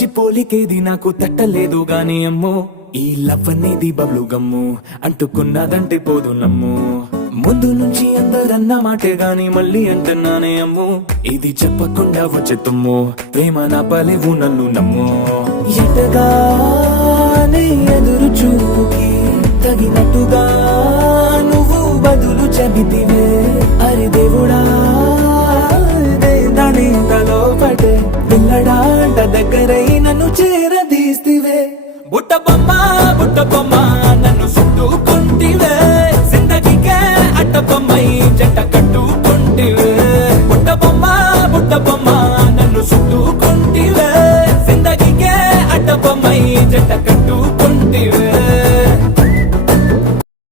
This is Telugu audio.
నుంచి పోలికేది నాకు తట్టలేదు గాని అమ్మో ఈ లవ్ అనేది బబ్లు గమ్ము అంటుకున్నదంటే పోదు నమ్ము ముందు నుంచి అందరన్న మాటే గాని మళ్ళీ అంటున్నానే అమ్ము ఇది చెప్పకుండా వచ్చే తుమ్ము ప్రేమ నా పలేవు నన్ను నమ్ము ఎటగానే ఎదురు చూకి తగినట్టుగా నువ్వు బదులు చెబితివే అరే దేవుడా దాని తలో పడే పిల్లడాంట దగ్గరై నన్ను చేరదీస్తివే బుట్ట బొమ్మ నన్ను చుట్టూ